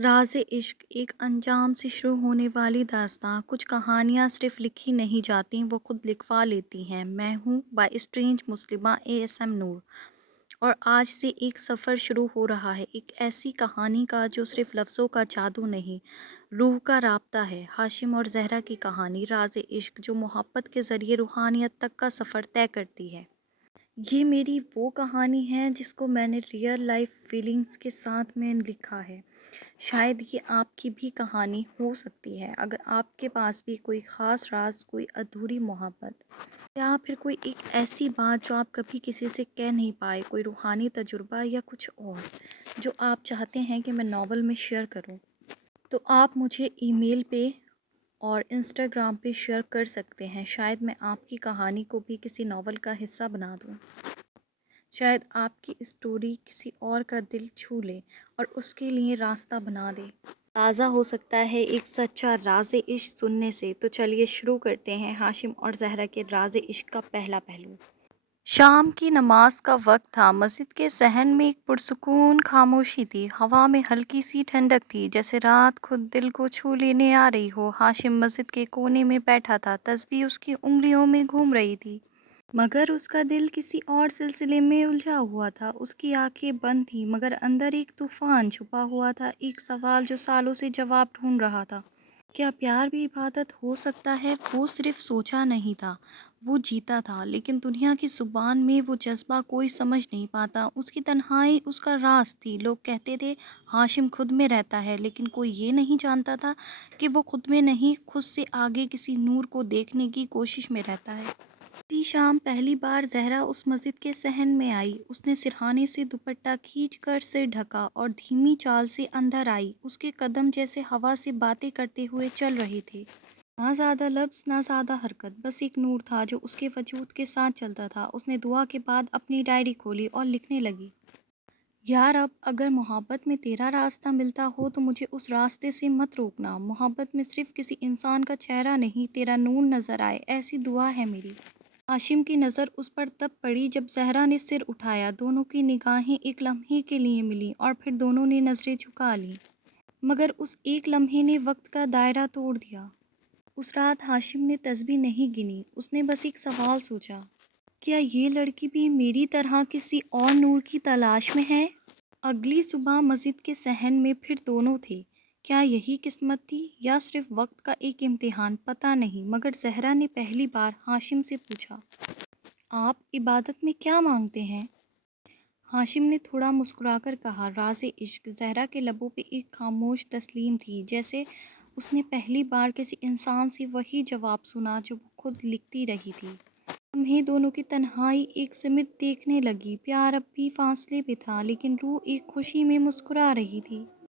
راز عشق ایک انجام سے شروع ہونے والی داستاں، کچھ کہانیاں صرف لکھی نہیں جاتیں، وہ خود لکھوا لیتی ہیں۔ میں ہوں بائی اسٹرینج مسلمہ ASM نور، اور آج سے ایک سفر شروع ہو رہا ہے، ایک ایسی کہانی کا جو صرف لفظوں کا جادو نہیں، روح کا رابطہ ہے۔ ہاشم اور زہرا کی کہانی راز عشق، جو محبت کے ذریعے روحانیت تک کا سفر طے کرتی ہے۔ یہ میری وہ کہانی ہے جس کو میں نے ریئل لائف فیلنگز کے ساتھ میں لکھا ہے۔ شاید یہ آپ کی بھی کہانی ہو سکتی ہے، اگر آپ کے پاس بھی کوئی خاص راز، کوئی ادھوری محبت، یا پھر کوئی ایک ایسی بات جو آپ کبھی کسی سے کہہ نہیں پائے، کوئی روحانی تجربہ یا کچھ اور جو آپ چاہتے ہیں کہ میں ناول میں شیئر کروں، تو آپ مجھے ای میل پہ اور انسٹاگرام پہ شیئر کر سکتے ہیں۔ شاید میں آپ کی کہانی کو بھی کسی ناول کا حصہ بنا دوں، شاید آپ کی اسٹوری کسی اور کا دل چھو لے اور اس کے لیے راستہ بنا دے۔ تازہ ہو سکتا ہے ایک سچا راز عشق سننے سے، تو چلیے شروع کرتے ہیں ہاشم اور زہرا کے راز عشق کا پہلا پہلو۔ شام کی نماز کا وقت تھا۔ مسجد کے صحن میں ایک پرسکون خاموشی تھی، ہوا میں ہلکی سی ٹھنڈک تھی، جیسے رات خود دل کو چھو لینے آ رہی ہو۔ ہاشم مسجد کے کونے میں بیٹھا تھا، تسبیح اس کی انگلیوں میں گھوم رہی تھی، مگر اس کا دل کسی اور سلسلے میں الجھا ہوا تھا۔ اس کی آنکھیں بند تھیں، مگر اندر ایک طوفان چھپا ہوا تھا، ایک سوال جو سالوں سے جواب ڈھونڈ رہا تھا۔ کیا پیار بھی عبادت ہو سکتا ہے؟ وہ صرف سوچا نہیں تھا، وہ جیتا تھا، لیکن دنیا کی زبان میں وہ جذبہ کوئی سمجھ نہیں پاتا۔ اس کی تنہائی اس کا راز تھی۔ لوگ کہتے تھے ہاشم خود میں رہتا ہے، لیکن کوئی یہ نہیں جانتا تھا کہ وہ خود میں نہیں، خود سے آگے کسی نور کو دیکھنے کی کوشش میں رہتا ہے۔ اسی شام پہلی بار زہرا اس مسجد کے صحن میں آئی۔ اس نے سرہانے سے دوپٹہ کھینچ کر سر ڈھکا اور دھیمی چال سے اندر آئی۔ اس کے قدم جیسے ہوا سے باتیں کرتے ہوئے چل رہے تھے، نہ زیادہ لفظ، نہ زیادہ حرکت، بس ایک نور تھا جو اس کے وجود کے ساتھ چلتا تھا۔ اس نے دعا کے بعد اپنی ڈائری کھولی اور لکھنے لگی، یا رب، اگر محبت میں تیرا راستہ ملتا ہو تو مجھے اس راستے سے مت روکنا۔ محبت میں صرف کسی انسان کا چہرہ نہیں، تیرا نور نظر آئے، ایسی دعا ہے میری۔ ہاشم کی نظر اس پر تب پڑی جب زہرا نے سر اٹھایا۔ دونوں کی نگاہیں ایک لمحے کے لیے ملیں اور پھر دونوں نے نظریں جھکا لیں، مگر اس ایک لمحے نے وقت کا دائرہ توڑ دیا۔ اس رات ہاشم نے تسبیح نہیں گنی، اس نے بس ایک سوال سوچا، کیا یہ لڑکی بھی میری طرح کسی اور نور کی تلاش میں ہے؟ اگلی صبح مسجد کے صحن میں پھر دونوں تھے۔ کیا یہی قسمت تھی یا صرف وقت کا ایک امتحان؟ پتہ نہیں، مگر زہرا نے پہلی بار ہاشم سے پوچھا، آپ عبادت میں کیا مانگتے ہیں؟ ہاشم نے تھوڑا مسکرا کر کہا، راز عشق۔ زہرا کے لبوں پہ ایک خاموش تسلیم تھی، جیسے اس نے پہلی بار کسی انسان سے وہی جواب سنا جو وہ خود لکھتی رہی تھی۔ لمحے دونوں کی تنہائی ایک سمت دیکھنے لگی۔ پیار اب بھی فاصلے پہ تھا، لیکن روح ایک خوشی میں مسکرا رہی تھی۔